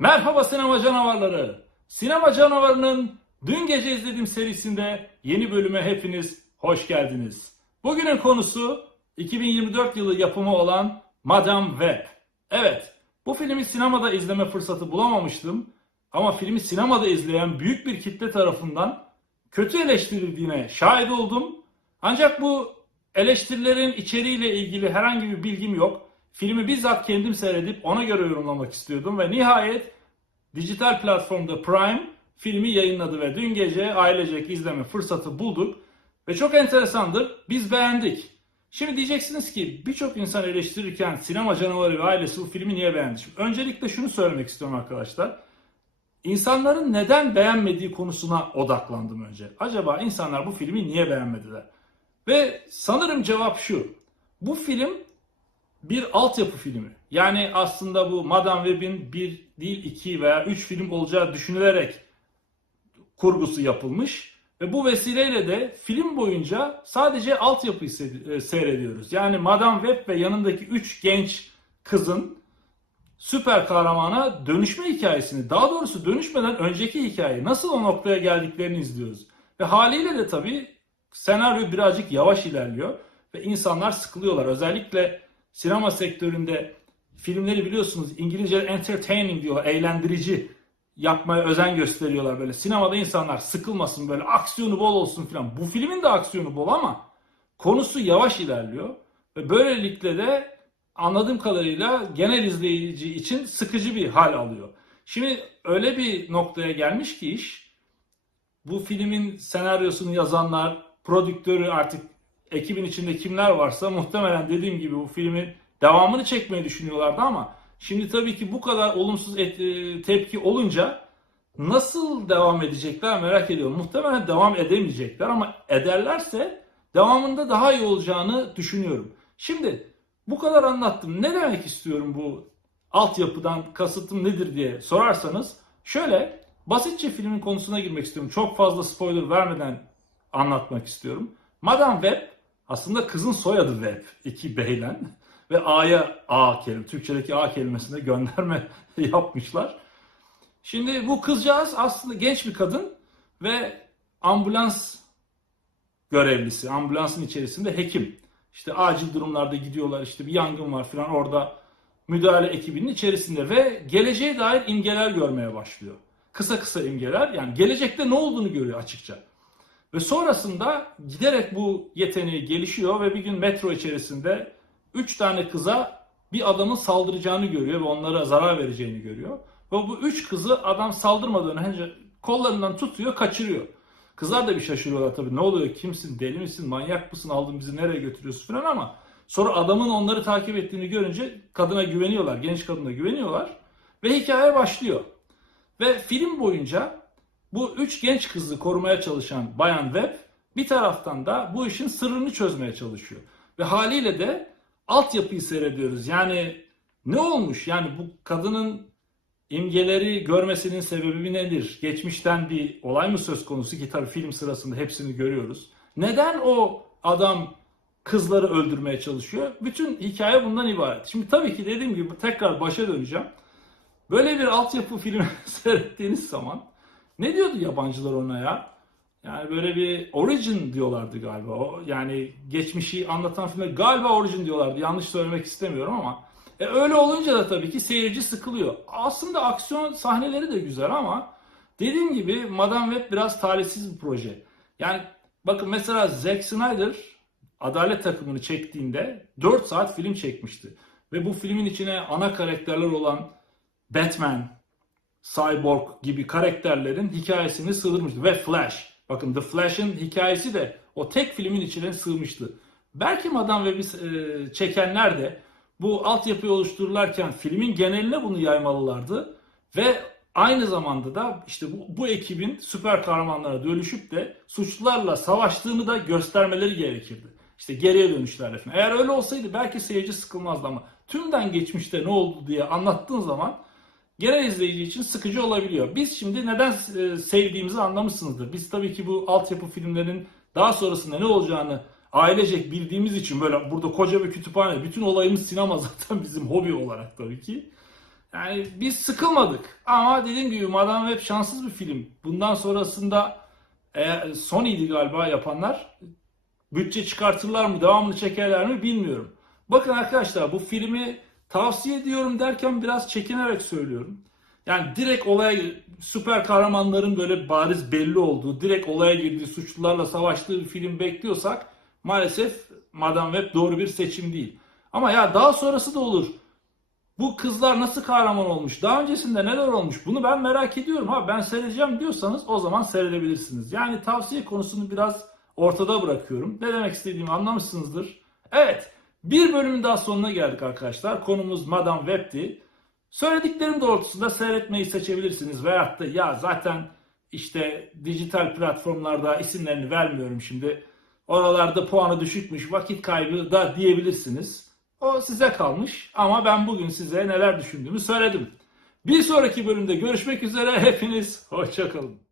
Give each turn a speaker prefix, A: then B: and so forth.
A: Merhaba sinema canavarları. Sinema canavarının dün gece izlediğim serisinde yeni bölüme hepiniz hoş geldiniz. Bugünün konusu 2024 yılı yapımı olan Madame Web. Evet, bu filmi sinemada izleme fırsatı bulamamıştım. Ama filmi sinemada izleyen büyük bir kitle tarafından kötü eleştirildiğine şahit oldum. Ancak bu eleştirilerin içeriğiyle ilgili herhangi bir bilgim yok. Filmi bizzat kendim seyredip ona göre yorumlamak istiyordum ve nihayet dijital platformda Prime filmi yayınladı ve dün gece ailecek izleme fırsatı bulduk. Ve çok enteresandır. Biz beğendik. Şimdi diyeceksiniz ki birçok insan eleştirirken sinema canavarı ve ailesi bu filmi niye beğendi? Şimdi öncelikle şunu söylemek istiyorum arkadaşlar. İnsanların neden beğenmediği konusuna odaklandım önce. Acaba insanlar bu filmi niye beğenmediler? Ve sanırım cevap şu. Bu film bir altyapı filmi. Yani aslında bu Madame Web'in bir değil iki veya üç film olacağı düşünülerek kurgusu yapılmış. Ve bu vesileyle de film boyunca sadece altyapıyı e, seyrediyoruz. Yani Madame Web ve yanındaki üç genç kızın süper kahramana dönüşme hikayesini, daha doğrusu dönüşmeden önceki hikayeyi, nasıl o noktaya geldiklerini izliyoruz. Ve haliyle de tabii senaryo birazcık yavaş ilerliyor ve insanlar sıkılıyorlar. Özellikle sinema sektöründe filmleri biliyorsunuz İngilizce entertaining diyorlar, eğlendirici yapmaya özen gösteriyorlar böyle. Sinemada insanlar sıkılmasın böyle aksiyonu bol olsun falan. Bu filmin de aksiyonu bol ama konusu yavaş ilerliyor ve böylelikle de anladığım kadarıyla genel izleyici için sıkıcı bir hal alıyor. Şimdi öyle bir noktaya gelmiş ki iş bu filmin senaryosunu yazanlar, prodüktörü artık ekibin içinde kimler varsa muhtemelen dediğim gibi bu filmin devamını çekmeyi düşünüyorlardı ama şimdi tabii ki bu kadar olumsuz et- e, tepki olunca nasıl devam edecekler merak ediyorum. Muhtemelen devam edemeyecekler ama ederlerse devamında daha iyi olacağını düşünüyorum. Şimdi bu kadar anlattım. Ne demek istiyorum bu altyapıdan kasıtım nedir diye sorarsanız şöyle basitçe filmin konusuna girmek istiyorum. Çok fazla spoiler vermeden anlatmak istiyorum. Madame Web aslında kızın soyadı Web. iki beylen ve A'ya A kelime. Türkçedeki A kelimesine gönderme yapmışlar. Şimdi bu kızcağız aslında genç bir kadın ve ambulans görevlisi. Ambulansın içerisinde hekim. İşte acil durumlarda gidiyorlar işte bir yangın var falan orada müdahale ekibinin içerisinde ve geleceğe dair imgeler görmeye başlıyor. Kısa kısa imgeler yani gelecekte ne olduğunu görüyor açıkça. Ve sonrasında giderek bu yeteneği gelişiyor ve bir gün metro içerisinde 3 tane kıza bir adamın saldıracağını görüyor ve onlara zarar vereceğini görüyor. Ve bu üç kızı adam saldırmadan önce kollarından tutuyor, kaçırıyor. Kızlar da bir şaşırıyorlar tabii. Ne oluyor? Kimsin? Deli misin? Manyak mısın? Aldın bizi nereye götürüyorsun falan ama sonra adamın onları takip ettiğini görünce kadına güveniyorlar. Genç kadına güveniyorlar. Ve hikaye başlıyor. Ve film boyunca bu üç genç kızı korumaya çalışan Bayan Webb bir taraftan da bu işin sırrını çözmeye çalışıyor. Ve haliyle de altyapıyı seyrediyoruz. Yani ne olmuş? Yani bu kadının imgeleri görmesinin sebebi nedir? Geçmişten bir olay mı söz konusu ki tabii film sırasında hepsini görüyoruz. Neden o adam kızları öldürmeye çalışıyor? Bütün hikaye bundan ibaret. Şimdi tabii ki dediğim gibi tekrar başa döneceğim. Böyle bir altyapı filmi seyrettiğiniz zaman ne diyordu yabancılar ona ya? Yani böyle bir origin diyorlardı galiba. O, yani geçmişi anlatan filmde galiba origin diyorlardı. Yanlış söylemek istemiyorum ama e, öyle olunca da tabii ki seyirci sıkılıyor. Aslında aksiyon sahneleri de güzel ama dediğim gibi Madame Web biraz talihsiz bir proje. Yani bakın mesela Zack Snyder Adalet takımını çektiğinde 4 saat film çekmişti. Ve bu filmin içine ana karakterler olan Batman, Cyborg gibi karakterlerin hikayesini sığdırmıştı. Ve Flash. Bakın The Flash'ın hikayesi de o tek filmin içine sığmıştı. Belki Madame Web'i e, çekenler de bu altyapıyı oluştururlarken filmin geneline bunu yaymalılardı. Ve aynı zamanda da işte bu, bu ekibin süper kahramanlara dönüşüp de suçlularla savaştığını da göstermeleri gerekirdi. İşte geriye dönüşlerle falan. Eğer öyle olsaydı belki seyirci sıkılmazdı ama tümden geçmişte ne oldu diye anlattığın zaman genel izleyici için sıkıcı olabiliyor. Biz şimdi neden e, sevdiğimizi anlamışsınızdır. Biz tabii ki bu altyapı filmlerin daha sonrasında ne olacağını ailecek bildiğimiz için böyle burada koca bir kütüphane, bütün olayımız sinema zaten bizim hobi olarak tabii ki. Yani biz sıkılmadık. Ama dediğim gibi Madame Web şanssız bir film. Bundan sonrasında e, Sony'di galiba yapanlar. Bütçe çıkartırlar mı, devamını çekerler mi bilmiyorum. Bakın arkadaşlar bu filmi tavsiye ediyorum derken biraz çekinerek söylüyorum. Yani direkt olaya süper kahramanların böyle bariz belli olduğu, direkt olaya girdiği, suçlularla savaştığı bir film bekliyorsak maalesef Madame Web doğru bir seçim değil. Ama ya daha sonrası da olur. Bu kızlar nasıl kahraman olmuş? Daha öncesinde neler olmuş? Bunu ben merak ediyorum. Ha ben seyredeceğim diyorsanız o zaman seyredebilirsiniz. Yani tavsiye konusunu biraz ortada bırakıyorum. Ne demek istediğimi anlamışsınızdır. Evet, bir bölümün daha sonuna geldik arkadaşlar. Konumuz Madame Web'ti. Söylediklerim doğrultusunda seyretmeyi seçebilirsiniz. Veyahut da ya zaten işte dijital platformlarda isimlerini vermiyorum şimdi. Oralarda puanı düşükmüş, vakit kaybı da diyebilirsiniz. O size kalmış ama ben bugün size neler düşündüğümü söyledim. Bir sonraki bölümde görüşmek üzere. Hepiniz hoşçakalın.